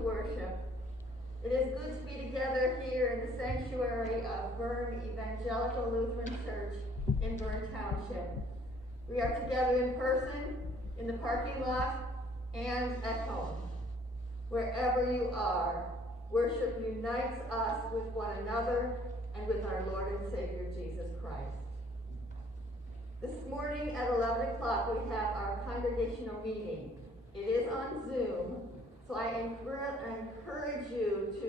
worship. It is good to be together here in the sanctuary of Bern Evangelical Lutheran Church in Bern Township. We are together in person, in the parking lot, and at home. Wherever you are, worship unites us with one another and with our Lord and Savior Jesus Christ. This morning at 11 o'clock we have our congregational meeting. It is on Zoom, so I encourage you to,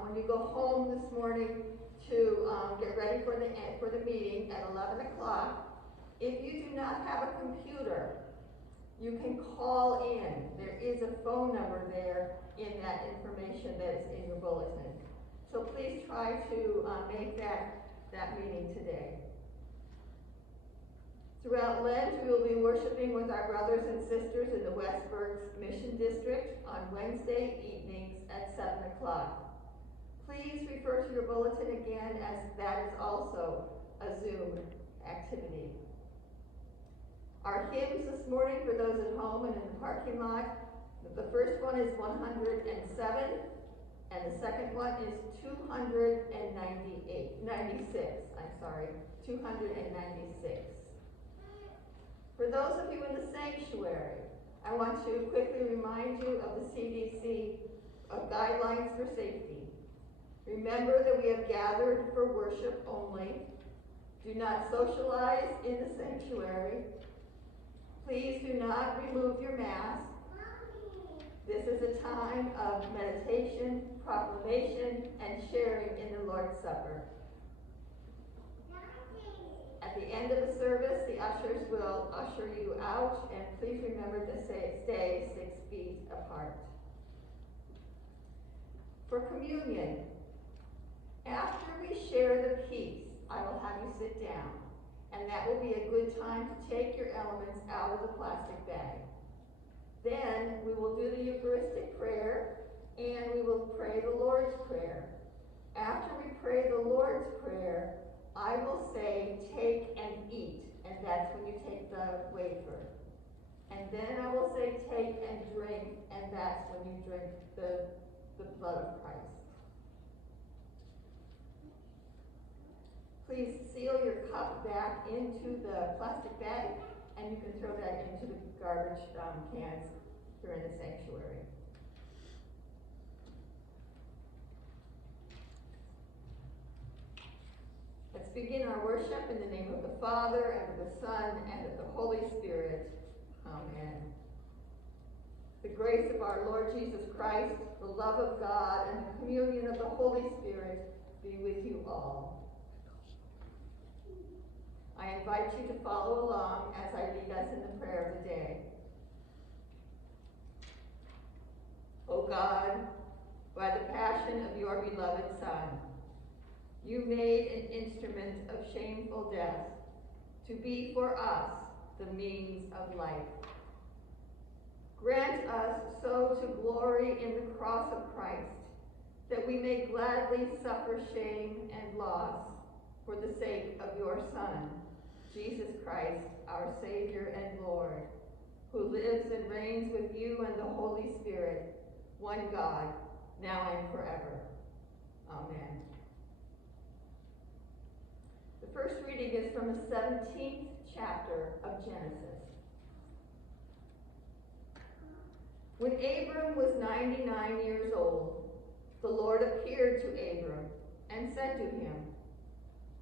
when you go home this morning, to get ready for the meeting at 11 o'clock. If you do not have a computer, you can call in. There is a phone number there in that information that is in your bulletin. So please try to make that meeting today. Throughout Lent, we will be worshiping with our brothers and sisters in the West Berks Mission District on Wednesday evenings at 7 o'clock. Please refer to your bulletin again, as that is also a Zoom activity. Our hymns this morning for those at home and in the parking lot, the first one is 107, and the second one is 296. For those of you in the sanctuary, I want to quickly remind you of the CDC guidelines for safety. Remember that we have gathered for worship only. Do not socialize in the sanctuary. Please do not remove your mask. This is a time of meditation, proclamation, and sharing in the Lord's Supper. At the end of the service, the ushers will usher you out, and please remember to stay 6 feet apart. For communion, after we share the peace, I will have you sit down, and that will be a good time to take your elements out of the plastic bag. Then we will do the Eucharistic prayer, and we will pray the Lord's Prayer. After we pray the Lord's Prayer, I will say, take and eat, and that's when you take the wafer. And then I will say, take and drink, and that's when you drink the blood of Christ. Please seal your cup back into the plastic bag, and you can throw that into the garbage cans here in the sanctuary. Let's begin our worship in the name of the Father, and of the Son, and of the Holy Spirit. Amen. The grace of our Lord Jesus Christ, the love of God, and the communion of the Holy Spirit be with you all. I invite you to follow along as I lead us in the prayer of the day. O God, by the passion of your beloved Son, you made an instrument of shameful death to be for us the means of life. Grant us so to glory in the cross of Christ that we may gladly suffer shame and loss for the sake of your Son, Jesus Christ, our Savior and Lord, who lives and reigns with you and the Holy Spirit, one God, now and forever. Amen. The first reading is from the 17th chapter of Genesis. When Abram was 99 years old, the Lord appeared to Abram and said to him,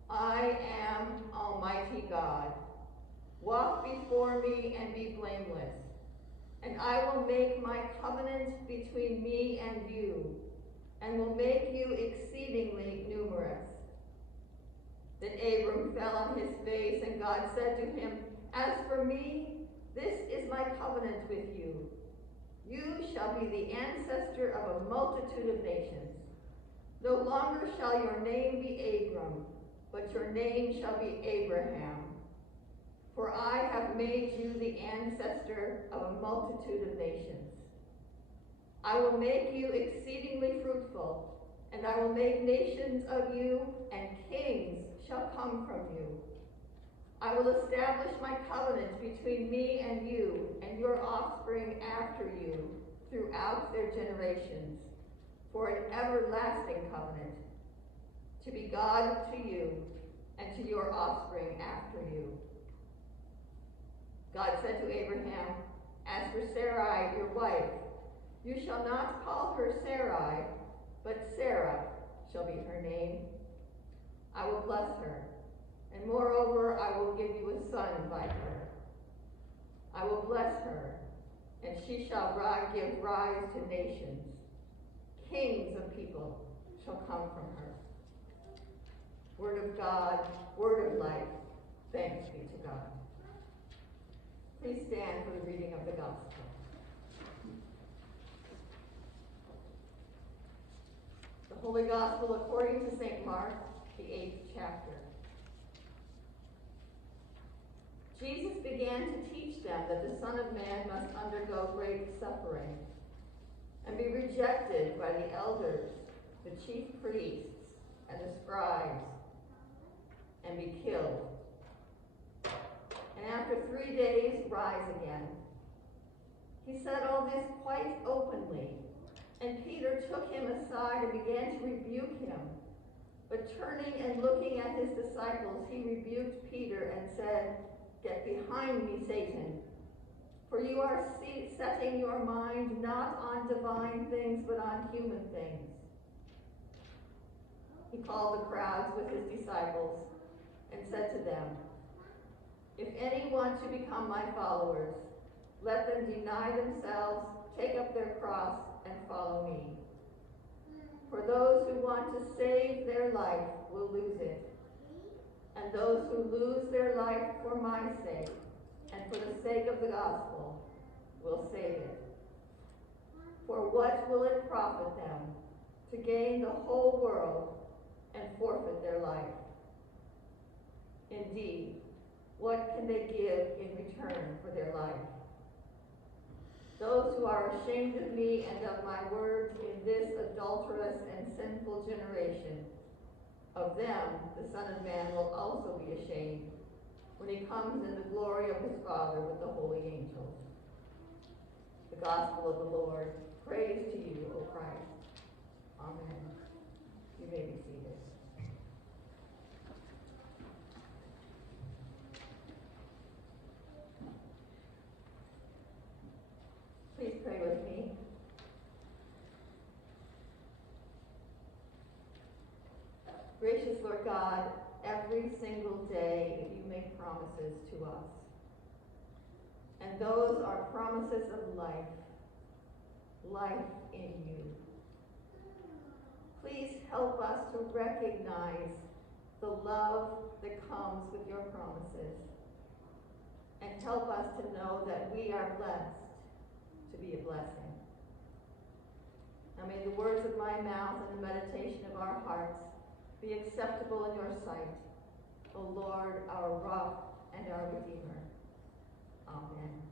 I am Almighty God. Walk before me and be blameless, and I will make my covenant between me and you, and will make you exceedingly numerous. Then Abram fell on his face, and God said to him, As for me, this is my covenant with you. You shall be the ancestor of a multitude of nations. No longer shall your name be Abram, but your name shall be Abraham. For I have made you the ancestor of a multitude of nations. I will make you exceedingly fruitful, and I will make nations of you, and kings shall come from you. I will establish my covenant between me and you and your offspring after you throughout their generations, for an everlasting covenant, to be God to you and to your offspring after you. God said to Abraham, as for Sarai, your wife, you shall not call her Sarai, but Sarah shall be her name. I will bless her, and moreover I will give you a son by her. I will bless her, and she shall give rise to nations. Kings of people shall come from her. Word of God, word of life, thanks be to God. Please stand for the reading of the gospel. The Holy Gospel according to St. Mark, the 8th chapter. Jesus began to teach them that the Son of Man must undergo great suffering and be rejected by the elders, the chief priests, and the scribes, and be killed. And after 3 days rise again. He said all this quite openly, and Peter took him aside and began to rebuke him. But turning and looking at his disciples, he rebuked Peter and said, "Get behind me, Satan, for you are setting your mind not on divine things, but on human things." He called the crowds with his disciples and said to them, "If any want to become my followers, let them deny themselves, take up their cross, and follow me. For those who want to save their life will lose it, and those who lose their life for my sake and for the sake of the gospel will save it. For what will it profit them to gain the whole world and forfeit their life? Indeed, what can they give in return for their life? Those who are ashamed of me and of my words in this adulterous and sinful generation, of them the Son of Man will also be ashamed when he comes in the glory of his Father with the holy angels." The Gospel of the Lord. Praise to you, O Christ. Amen. You may be seated. Please pray with me. Gracious Lord God, every single day you make promises to us. And those are promises of life, life in you. Please help us to recognize the love that comes with your promises. And help us to know that we are blessed to be a blessing. Now may the words of my mouth and the meditation of our hearts be acceptable in your sight, O Lord, our rock and our Redeemer. Amen.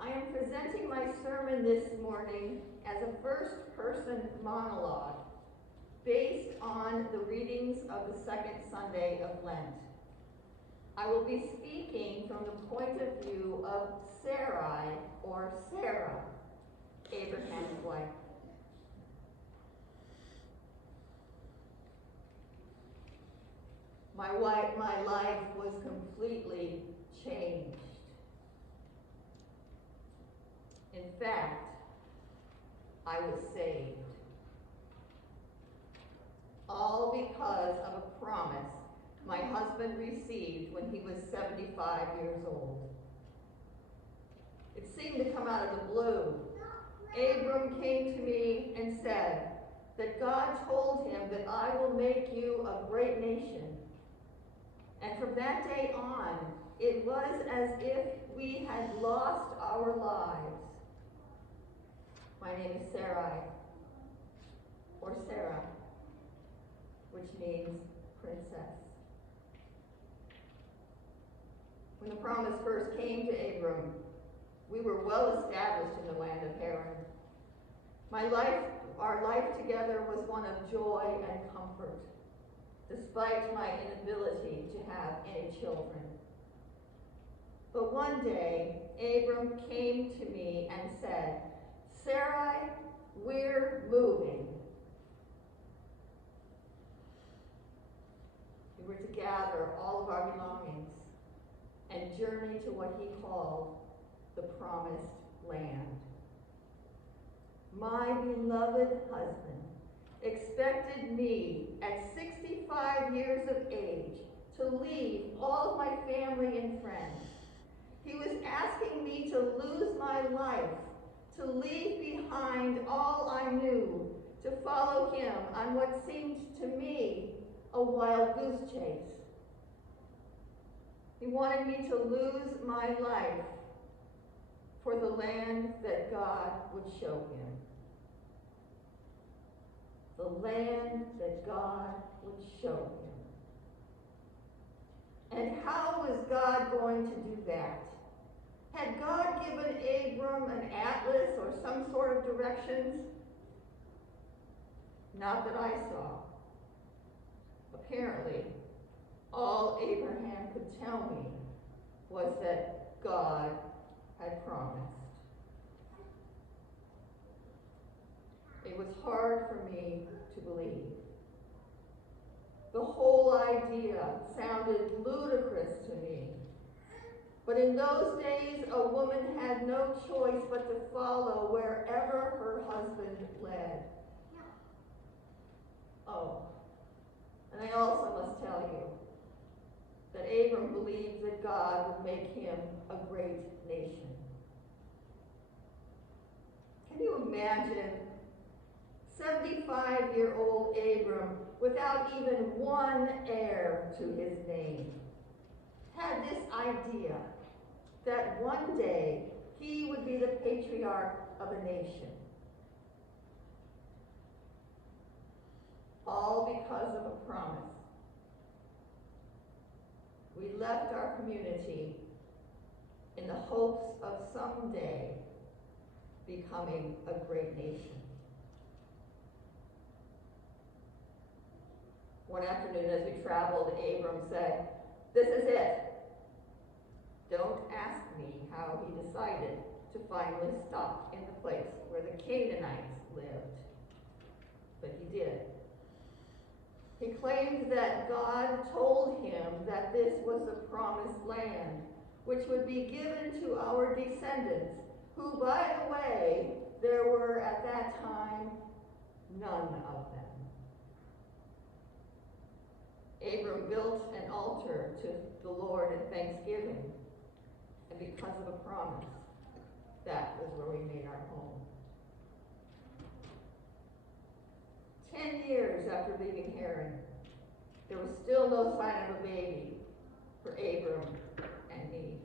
I am presenting my sermon this morning as a first-person monologue based on the readings of the second Sunday of Lent. I will be speaking from the point of view of Sarai, or Sarah, Abraham's wife. My life was completely changed. In fact, I was saved. All because of a promise my husband received when he was 75 years old. It seemed to come out of the blue. Abram came to me and said that God told him that I will make you a great nation. And from that day on, it was as if we had lost our lives. My name is Sarai, or Sarah, which means princess. When the promise first came to Abram, we were well established in the land of Haran. Our life together was one of joy and comfort, despite my inability to have any children. But one day, Abram came to me and said, Sarai, we're moving. We were to gather all of our belongings and journey to what he called the promised land. My beloved husband expected me at 65 years of age to leave all of my family and friends. He was asking me to lose my life, to leave behind all I knew, to follow him on what seemed to me a wild goose chase. He wanted me to lose my life for the land that God would show him. The land that God would show him. And how was God going to do that? Had God given Abram an atlas or some sort of directions? Not that I saw. Apparently, all Abraham could tell me was that God had promised. It was hard for me to believe. The whole idea sounded ludicrous to me. But in those days, a woman had no choice but to follow wherever her husband led. Oh, and I also must tell you that Abram believed that God would make him a great nation. Can you imagine 75-year-old Abram without even one heir to his name? Had this idea that one day he would be the patriarch of a nation. All because of a promise. We left our community in the hopes of someday becoming a great nation. One afternoon as we traveled, Abram said, "This is it. Don't ask me how he decided to finally stop in the place where the Canaanites lived." But he did. He claimed that God told him that this was the promised land, which would be given to our descendants, who, by the way, there were at that time none of them. Abram built an altar to the Lord in thanksgiving, and because of a promise, that was where we made our home. 10 years after leaving Haran, there was still no sign of a baby for Abram and me,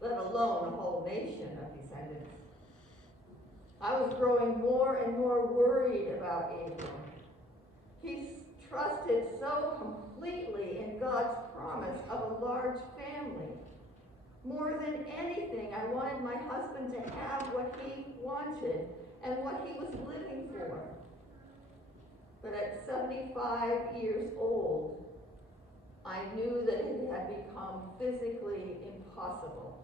let alone a whole nation of descendants. I was growing more and more worried about Abram. He trusted so completely in God's promise of a large family. More than anything, I wanted my husband to have what he wanted and what he was living for. But at 75 years old, I knew that it had become physically impossible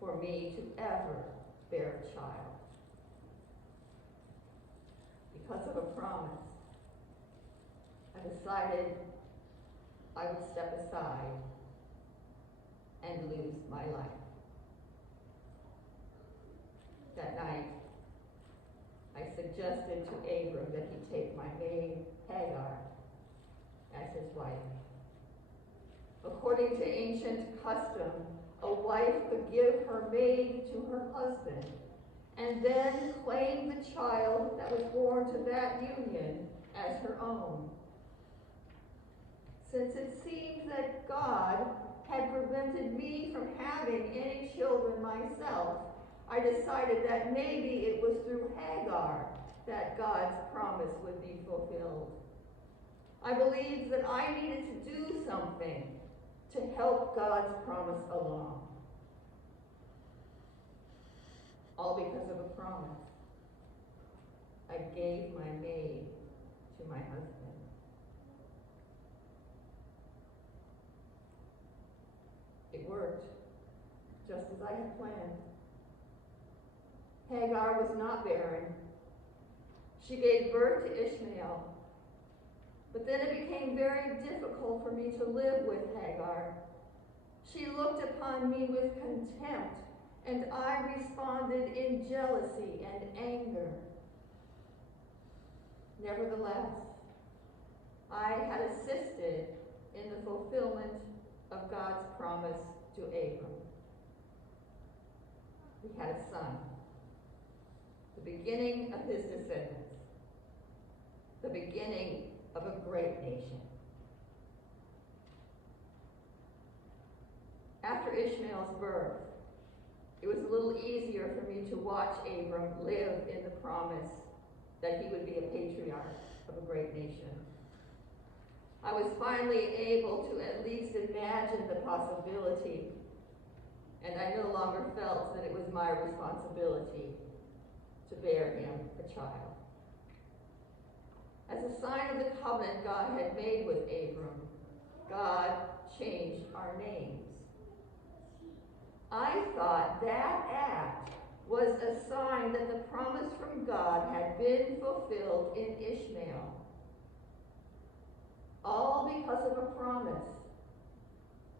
for me to ever bear a child. Because of a promise, I decided I would step aside and lose my life. That night, I suggested to Abram that he take my maid Hagar as his wife. According to ancient custom, a wife could give her maid to her husband and then claim the child that was born to that union as her own. Since it seemed that God had prevented me from having any children myself, I decided that maybe it was through Hagar that God's promise would be fulfilled. I believed that I needed to do something to help God's promise along. All because of a promise. I gave my maid to my husband. It worked. just as I had planned. Hagar was not barren. She gave birth to Ishmael. But then it became very difficult for me to live with Hagar. She looked upon me with contempt, and I responded in jealousy and anger. Nevertheless, I had assisted in the fulfillment of God's promise to Abram. He had a son, the beginning of his descendants, the beginning of a great nation. After Ishmael's birth, it was a little easier for me to watch Abram live in the promise that he would be a patriarch of a great nation. I was finally able to at least imagine the possibility, and I no longer felt that it was my responsibility to bear him a child. As a sign of the covenant God had made with Abram, God changed our names. I thought that act was a sign that the promise from God had been fulfilled in Ishmael. All because of a promise.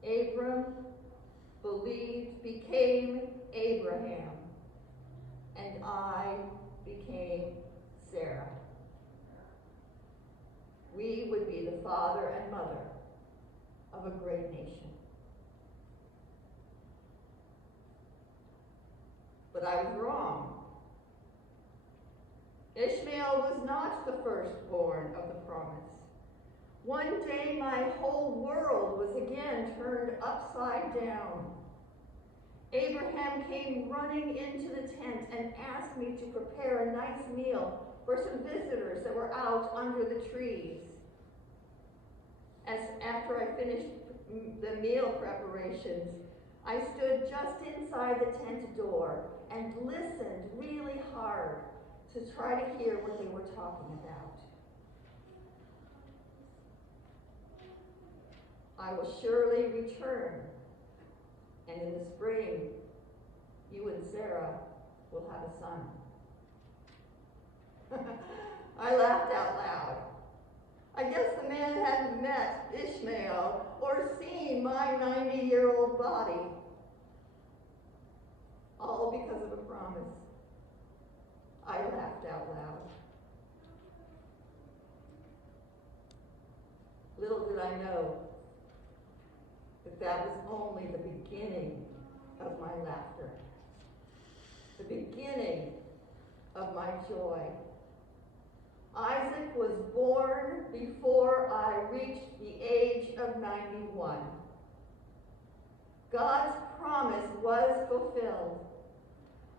Abram believed, became Abraham, and I became Sarah. We would be the father and mother of a great nation. But I was wrong. Ishmael was not the firstborn of the promise. One day my whole world was again turned upside down. Abraham came running into the tent and asked me to prepare a nice meal for some visitors that were out under the trees. After I finished the meal preparations, I stood just inside the tent door and listened really hard to try to hear what they were talking about. I will surely return, and in the spring, you and Sarah will have a son. I laughed out loud. I guess the man hadn't met Ishmael or seen my 90-year-old body. All because of a promise. I laughed out loud. Little did I know that that was only the beginning of my laughter, the beginning of my joy. Isaac was born before I reached the age of 91. God's promise was fulfilled.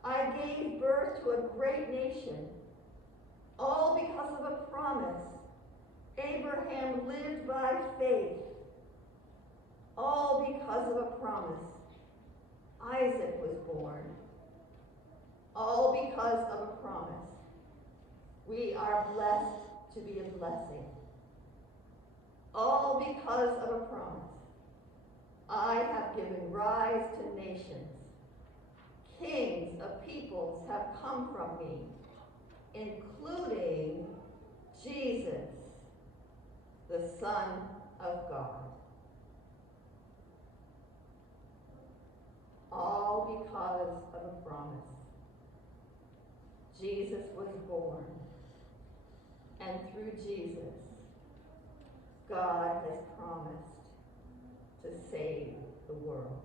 I gave birth to a great nation, all because of a promise. Abraham lived by faith, all because of a promise. Isaac was born, all because of a promise. We are blessed to be a blessing, all because of a promise. I have given rise to nations. Kings of peoples have come from me, including Jesus, the Son of God. All because of a promise. Jesus was born, and through Jesus, God has promised to save the world.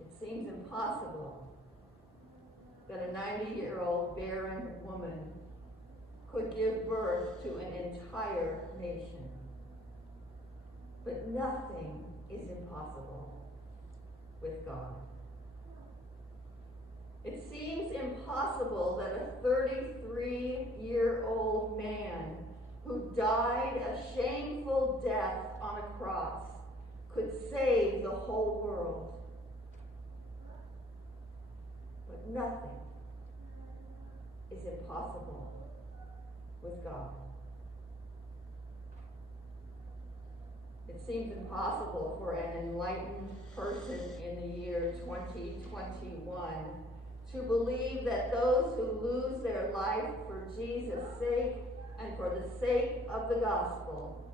It seems impossible that a 90-year-old barren woman could give birth to an entire nation. But nothing is impossible with God. It seems impossible that a 33-year-old man who died a shameful death on a cross could save the whole world. But nothing is impossible with God. It seems impossible for an enlightened person in the year 2021 to believe that those who lose their life for Jesus' sake and for the sake of the gospel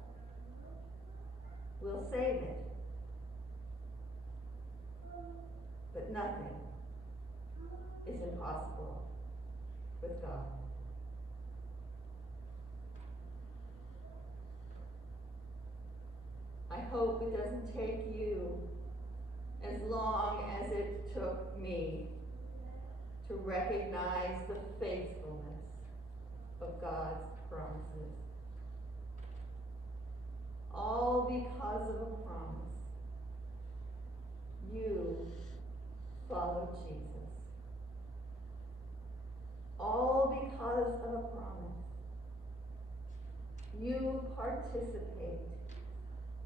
will save it. But nothing is impossible with God. I hope it doesn't take you as long as it took me to recognize the faithfulness of God's promises. All because of a promise. You followed Jesus. All because of a promise. You participate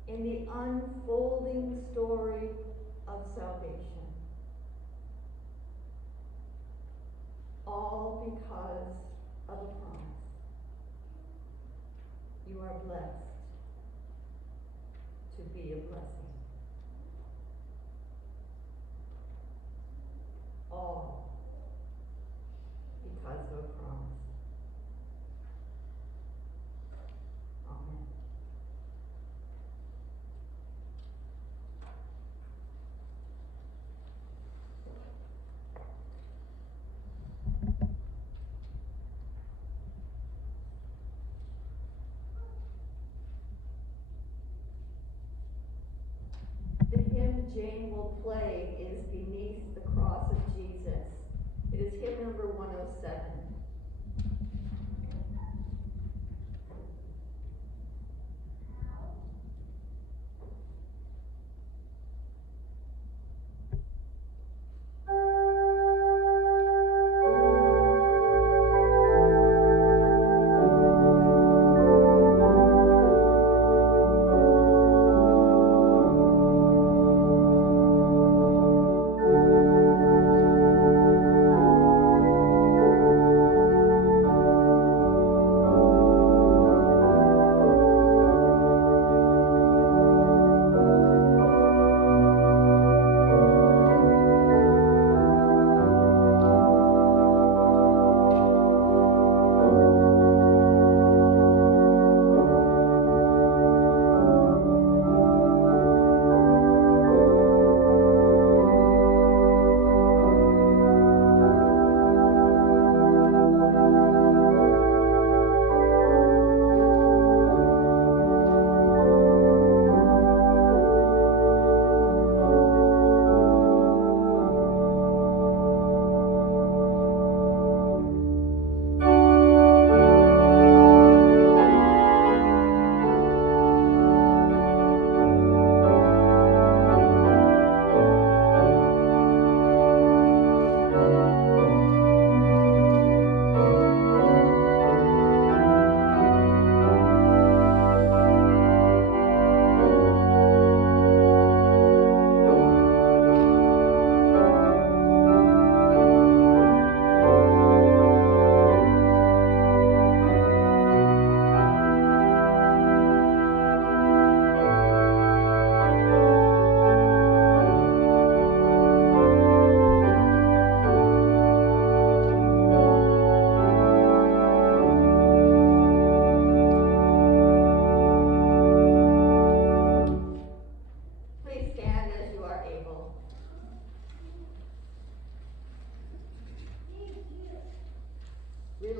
in the unfolding story of salvation. All because of a promise. You are blessed to be a blessing. All because of a promise. Amen. The hymn Jane will play is Beneath the Cross of Jesus. It is hymn number 107.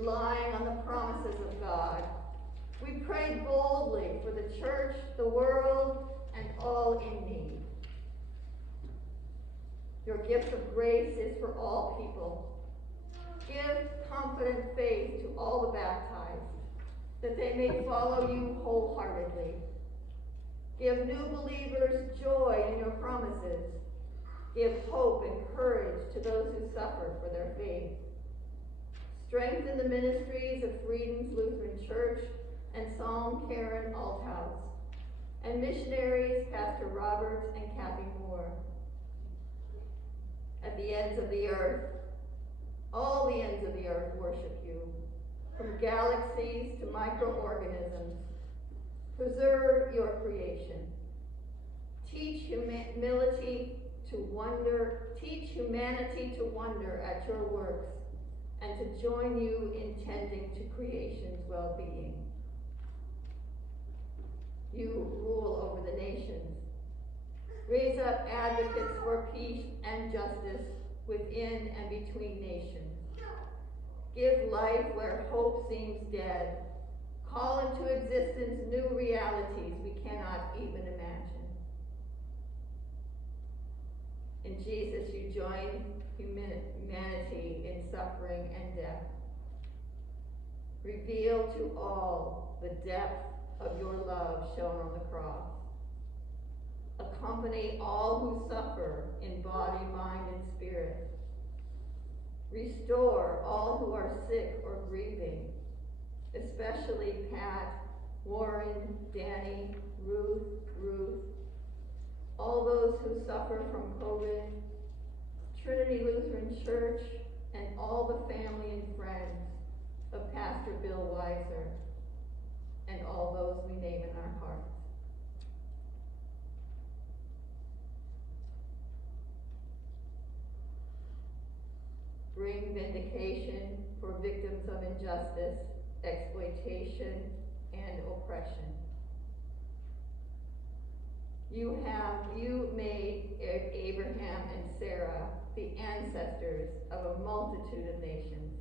Relying on the promises of God, we pray boldly for the church, the world, and all in need. Your gift of grace is for all people. Give confident faith to all the baptized, that they may follow you wholeheartedly. Give new believers joy in your promises. Give hope and courage to those who suffer for their faith. Strengthen the ministries of Freedom's Lutheran Church and Psalm Karen Althouse, and missionaries Pastor Roberts and Kathy Moore. At the ends of the earth, all the ends of the earth worship you, from galaxies to microorganisms. Preserve your creation. Teach humanity to wonder at your works and to join you in tending to creation's well-being. You rule over the nations. Raise up advocates for peace and justice within and between nations. Give life where hope seems dead. Call into existence new realities we cannot even imagine. In Jesus, you join humanity in suffering and death. Reveal to all the depth of your love shown on the cross. Accompany all who suffer in body, mind, and spirit. Restore all who are sick or grieving, especially Pat, Warren, Danny, Ruth, all those who suffer from COVID, Trinity Lutheran Church, and all the family and friends of Pastor Bill Weiser, and all those we name in our hearts. Bring vindication for victims of injustice, exploitation, and oppression. You made Abraham and Sarah the ancestors of a multitude of nations.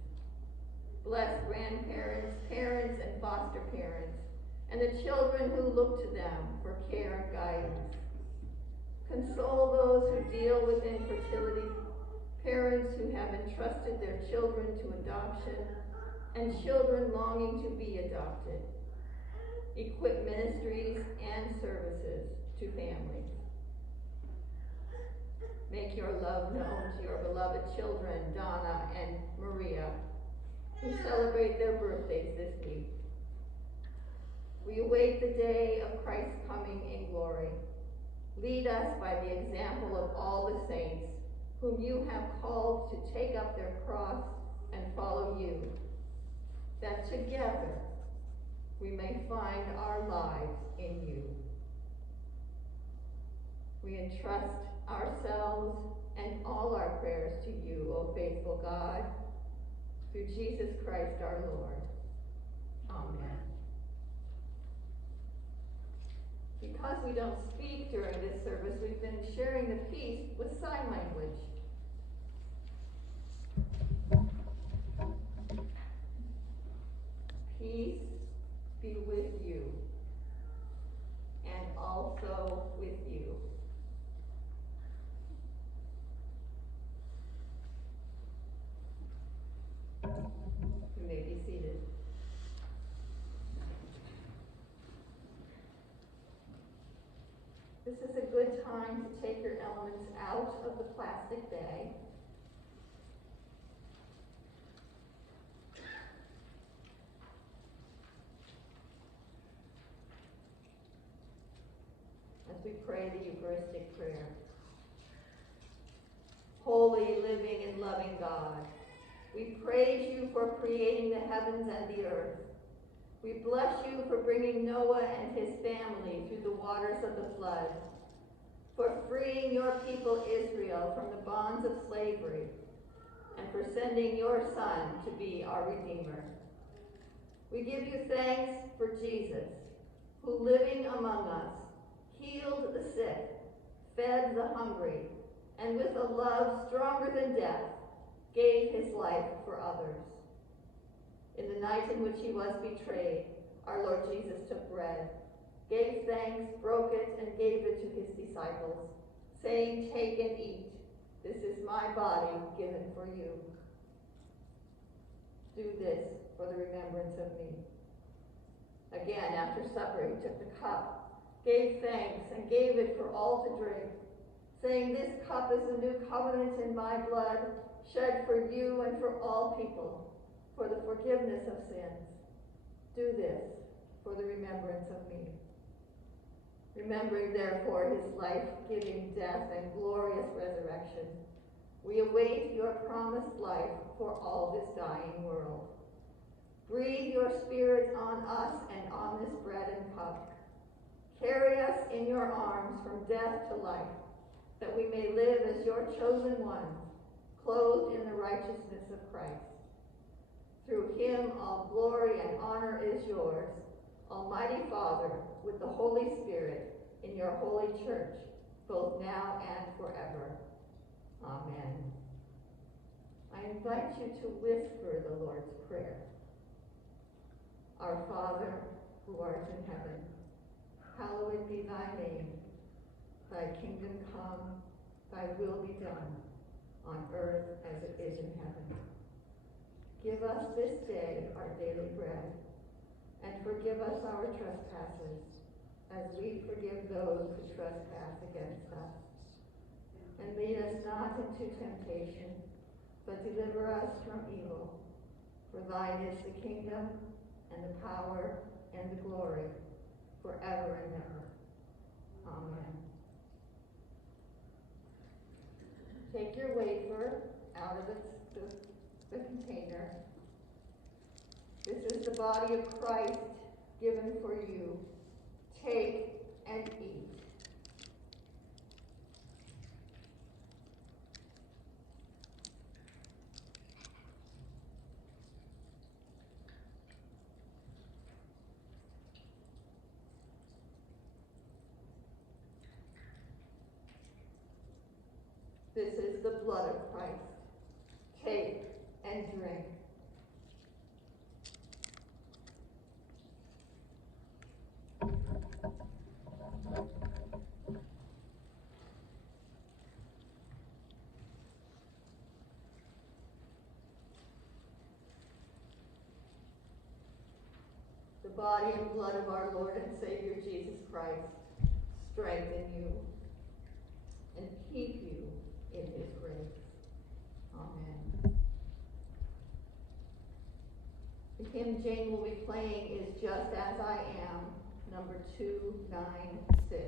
Bless grandparents, parents, and foster parents, and the children who look to them for care and guidance. Console those who deal with infertility, parents who have entrusted their children to adoption, and children longing to be adopted. Equip ministries and services to families. Make your love known to your beloved children, Donna and Maria, who celebrate their birthdays this week. We await the day of Christ's coming in glory. Lead us by the example of all the saints whom you have called to take up their cross and follow you, that together we may find our lives in you. We entrust ourselves and all our prayers to you, O faithful God, through Jesus Christ our Lord. Amen. Because we don't speak during this service, we've been sharing the peace with sign language. Peace be with you, and also with you. You may be seated. This is a good time to take your elements out of the plastic bag. As we pray the Eucharistic prayer. Holy, living, and loving God, we praise you for creating the heavens and the earth. We bless you for bringing Noah and his family through the waters of the flood, for freeing your people Israel from the bonds of slavery, and for sending your Son to be our Redeemer. We give you thanks for Jesus, who living among us, healed the sick, fed the hungry, and with a love stronger than death, gave his life for others. In the night in which he was betrayed, our Lord Jesus took bread, gave thanks, broke it, and gave it to his disciples, saying, "Take and eat. This is my body given for you. Do this for the remembrance of me." Again, after supper, he took the cup, gave thanks, and gave it for all to drink, saying, "This cup is the new covenant in my blood, shed for you and for all people, for the forgiveness of sins. Do this for the remembrance of me." Remembering, therefore, his life-giving death and glorious resurrection, we await your promised life for all this dying world. Breathe your Spirit on us and on this bread and cup. Carry us in your arms from death to life, that we may live as your chosen ones, clothed in the righteousness of Christ. Through him all glory and honor is yours, Almighty Father, with the Holy Spirit, in your holy church, both now and forever. Amen. I invite you to whisper the Lord's Prayer. Our Father, who art in heaven, hallowed be thy name. Thy kingdom come, thy will be done, on earth as it is in heaven. Give us this day our daily bread, and forgive us our trespasses, as we forgive those who trespass against us. And lead us not into temptation, but deliver us from evil. For thine is the kingdom, and the power, and the glory, forever and ever. Amen. Take your wafer out of the container. This is the body of Christ given for you. Take and eat. This is the blood of Christ. Take and drink. The body and blood of our Lord and Savior Jesus Christ strengthen you and keep you in his grace. Amen. The hymn Jane will be playing is Just As I Am, number 296.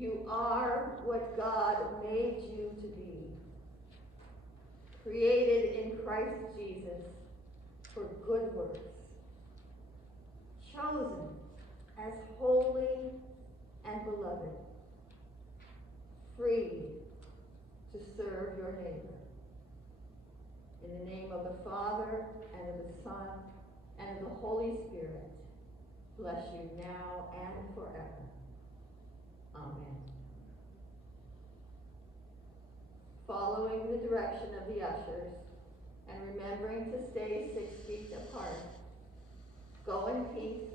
You are what God made you to be, created in Christ Jesus for good works, chosen as holy and beloved, free to serve your neighbor. In the name of the Father, and of the Son, and of the Holy Spirit, bless you now and forever. Amen. Following the direction of the ushers, and remembering to stay 6 feet apart, go in peace,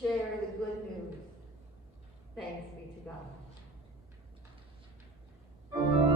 share the good news. Thanks be to God.